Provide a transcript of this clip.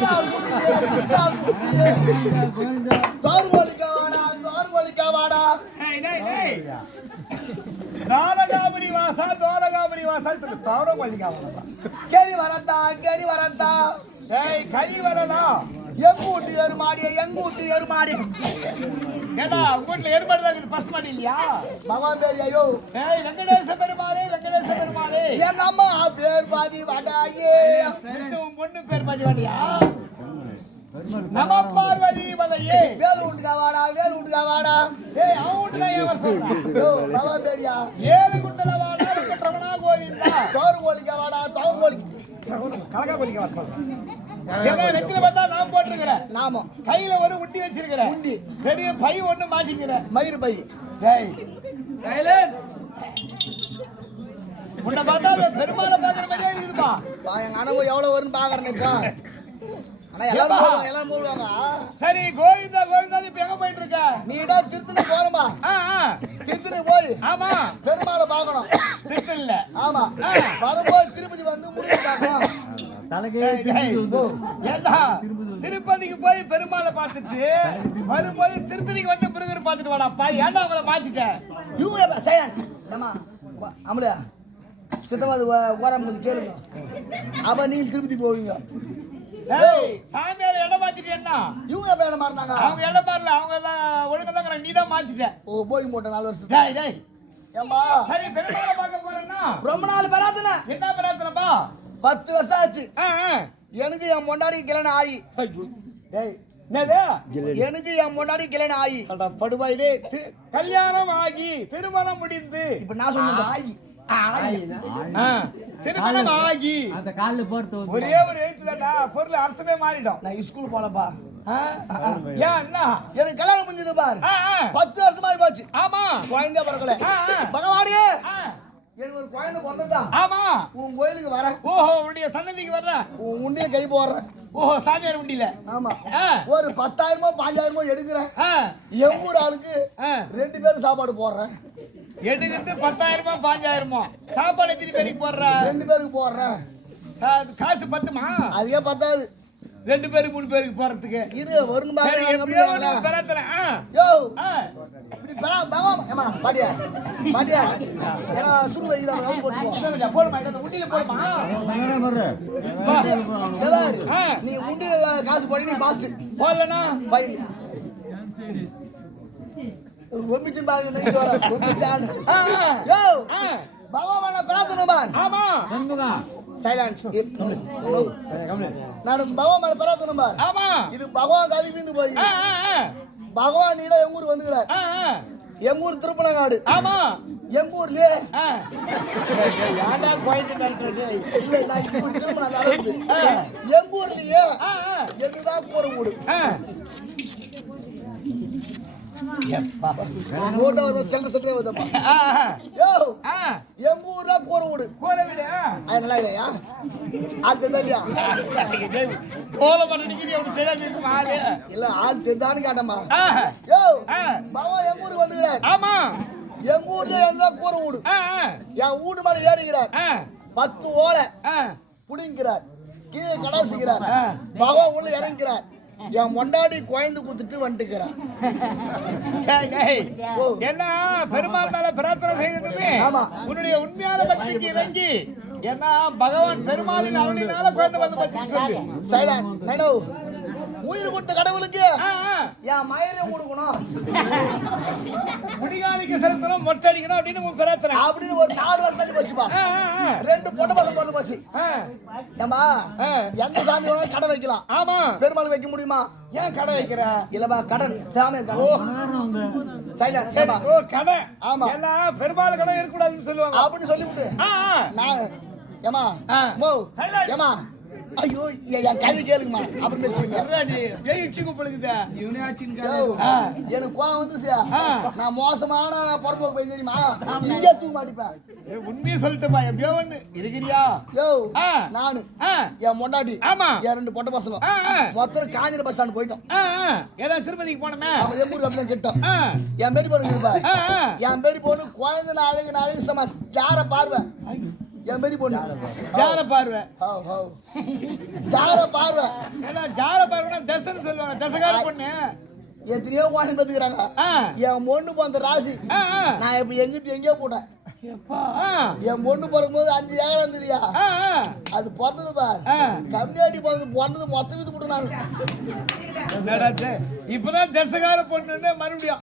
கிருஷ்ணா குட்டியே, கிருஷ்ணா குட்டியே. தாரகாபுரி வாசா தாரகாபுரி வாசா சொல்லு தவறம் பண்ணிக்காம கேரி ஏய் கரி வரதா எங்க வீட்டு எருமாடி, எங்க வீட்டு எருமாடி. ஏடா உங்க வீட்டுல ஏற்பாடு தான் இருக்குது பஸ் மாடி இல்லையா பகவான் பேர் ஐயோ. ஏய் வெங்கடேச பெருமாளே வெங்கடேச பெருமாளே எங்க அம்மா பேர் பாதி வடாயே. உன் பொண்ணு பேர் பாதி வாடியா நம பார்வதி வதையே வேலு வீட்டுக்கா வாடா, வேலு வீட்டுக்கா வாடா. ஏய் அவன் வீட்டுல ஏன் வர சொல்றான்? ஐயோ, பகவான் பேரியா. ஏழு குண்டல வாடா வெங்கட்ரமணா கோவிந்தா தோர்வலிக்க வாடா, தோர்வலி. கலகா கொலிக்க சொல்றேன் நெத்தில பார்த்தா நான் போட்டிருக்கிறேன். நாமம். கையில ஒரு உண்டி வச்சிருக்கிறேன். உண்டி. பெரிய பை ஒண்ணு மாட்டிக்கிறேன். மயிறு பை. சைலன்ஸ். உன்னை பார்த்தா பெருமாளை பார்க்குற மாதிரியே இருக்குதுப்பா பா, எங்க அனுபவம் எவ்வளவு வரும்னு பாக்குறேன் இப்போ சரி கோவிந்தா கோவிந்தா இப்ப எங்க போயிட்டு இருக்க நீடா திருத்தணி போறமா. திருத்தணி போய் ஆமா. பெருமாளை பார்க்கணும். திட்டு இல்ல ஆமா வரும்போது திருப்பதி வந்து டேய். ஏண்டா திருப்பதிக்கு போய் பெருமாளை பார்த்துட்டு வரும்போது திருத்தணிக்கு வந்து முருகர் பார்த்துட்டு வாடா பா ஏன்டா அவளை மாத்திட்ட? இவங்க சைலன்ஸ் ஏமா அமலையா சித்தவாது ஓரம் கொஞ்சம் கேளுங்க. அப்ப நீங்க திருப்பதி போவீங்க. சாமியார் இடம் மாத்திட்டேன்னா இவங்க எப்ப என்ன மாறினாங்க. அவங்க இடம் பாருல அவங்க தான் ஒழுங்கா தான் நீ தான் மாத்திட்ட. ஓ போய் போட்ட நாலு வருஷம். டேய் டேய். ஏம்பா சரி பெருமாளை பார்க்க போறேன்னா? ரொம்ப நாள் பெறாதுன என்ன பிரார்த்தனைப்பா? பத்து வருஷம் ஆச்சு. எனக்கு என் முன்னாடி கிளன ஆயி டேய் என்னது? எனக்கு என் முன்னாடி கிளன ஆயி அட படுவாயிலே கல்யாணம் ஆகி திருமணம் முடிந்து. இப்ப நான் சொன்னேன் ஆயி ஆ, திருமணம் ஆகி. அந்த காலில் போறது வந்து ஒரே ஒரு எழுத்துலடா பொருள் அர்த்தமே மாறிடும். நான் ஸ்கூல் போலப்பா? ஏன் என்ன எனக்கு கல்யாணம் முடிஞ்சது பாரு. பத்து வருஷமா போச்சு. ஆமா. குழந்தை பிறக்கல. குழந்தை பிறந்தா ஆமா. உன் கோயிலுக்கு வரேன் ஓஹோ உன்னுடைய சன்னதிக்கு வர்ற? உன் உண்டிய கை போடுறேன் ஓஹோ சாமியார் உண்டியில. ஆமா. ஒரு பத்தாயிரமோ பாஞ்சாயிரமோ எடுக்கிறேன் எங்கூர் ஆளுக்கு. ரெண்டு பேரும் சாப்பாடு போடுறேன் எடுக்கிறது பத்தாயிரமா பாஞ்சாயிரமா? சாப்பாடு எத்தனை பேருக்கு போடுற? ரெண்டு பேருக்கு போடுறேன் காசு பத்துமா? அதுக்கே பத்தாது. ரெண்டு பேருக்கு மூணு பேருக்கு போறதுக்கு. இரு வருண் பாரு எப்படியோ ஒண்ணு பிரார்த்தனை ஆ, யோ. இப்படி பரா பகவான் ஏமா பாட்டியா? பாட்டியா? ஏன்னா சுருளை இதை ரவுண்ட் வச்சா, போடுமா இதை உண்டியில போடுமா. நீ உண்டியல்ல காசு போடி நீ பாஸ் போடலனா? ஃபைல் ரொம்பிச்சு பாருங்க நெக்ஸ்ட் வர. ஆ, ஆ. யோ. பகவான பிரார்த்தனை பார். ஆமா. சண்முகம் சைலன்ஸ் நான் பகவான் பிரார்த்தனை பார். ஆமா. இது பகவான் காதி வீந்து போய். பகவான் நீல எங்கூர் வந்துக்கிறார்? ஆ, ஆ. எங்கூர் திருப்பனங்காடு. ஆமா. எங்கூர்லயே ஆ. ஏன்டா கோயத்து தள்ளுறது? இல்ல நான் இப்படி ஆ. என்னதான் இல்ல ஆள் ஆ. பகவான் எங்க ஊருக்கு வந்துக்கிறார் ஆமா. எங்க ஊர்ல எந்த கூற வீடு. என் வீடு மேல ஏறிக்கிறார். ஆ. பத்து ஓலை. புடிங்கிறார் கீழே கடாசிக்கிறார். பகவான் உள்ள இறங்கிறார் என் மொண்டாடி குழந்து குத்துட்டு. ஓ. என்ன பெருமாள் மேல பிரார்த்தனை செய்ததுமே. உன்னுடைய உண்மையான பக்திக்கு இறங்கி என்ன பகவான் பெருமாளின் அருளினால குழந்தை வந்து பற்றி சொல்லு நைனோ உயிர் கொடுத்த கடவுளுக்கு. என் மயிரை கொடுக்கணும் முடிகாலிக்கு செலுத்தணும் மொட்டை அடிக்கணும் அப்படின்னு உன் பிரார்த்தனை. அப்படின்னு ஒரு நாலு வருஷம் தள்ளி போச்சுப்பா. ரெண்டு பொண்ணு பசங்க பிறந்து போச்சு ஆ. எந்த சாமி வேணாலும் கடை வைக்கலாம். ஆமா. பெருமாள் வைக்க முடியுமா? ஏன் கடை வைக்கிற? இல்லப்பா கடன் சாமி கடன் சரி, சேமா ஓ கடை. ஆமா. எல்லாம் பெருமாள் கடை இருக்கக்கூடாதுன்னு சொல்லுவாங்க. அப்படின்னு சொல்லிவிட்டு. நான் ஏமா. மோ. ஏமா ஐயோ என் கதை கேளுங்கம்மா. அப்படின்னு பேசுவீங்க. எனக்கு கோவம் வந்துச்சு ஆ. நான் மோசமான பொறுப்பு போய் தெரியுமா? இங்கே தூக்க மாட்டிப்பேன். உண்மையை சொல்லட்டுமா எப்படியோ ஒண்ணு. இருக்கிறியா யோ. நானு. என் மொண்டாட்டி. ஆமா. என் ரெண்டு பொட்ட பசங்க. மொத்தம் காஞ்சிர பஸ் ஸ்டாண்ட் போயிட்டோம். ஏதாவது திருப்பதிக்கு போனோமே? அவன் எம்பூர் அப்படிதான் கிட்டோம். என் பேரி பொண்ணு. என் பேரி பொண்ணு குழந்தை நாளைக்கு நாளைக்கு சமா யார பார்வை? என் பெரிய பொண்ணு. ஜார பார்வை. Have, have. ஜார பார்வை. ஜார பார்வைனா தசன்னு சொல்லுவாங்க. தசகார பொண்ணு. எத்தனையோ குழந்தை கத்துக்கிறாங்க. ஆ. என் பொண்ணு பிறந்த ராசி. நான் இப்ப எங்கிட்டு எங்கேயோ போட்டேன். என் பொண்ணு பிறக்கும்போது அஞ்சு ஏக்கர் இருந்ததுயா. அது பிறந்தது பார். ஆ. கம்மியாட்டி பிறந்தது பிறந்தது மொத்தம் வித்து போட்டு நான். என்னடா இது? இப்பதான் தசகார பொண்ணுன்னு மறுபடியும்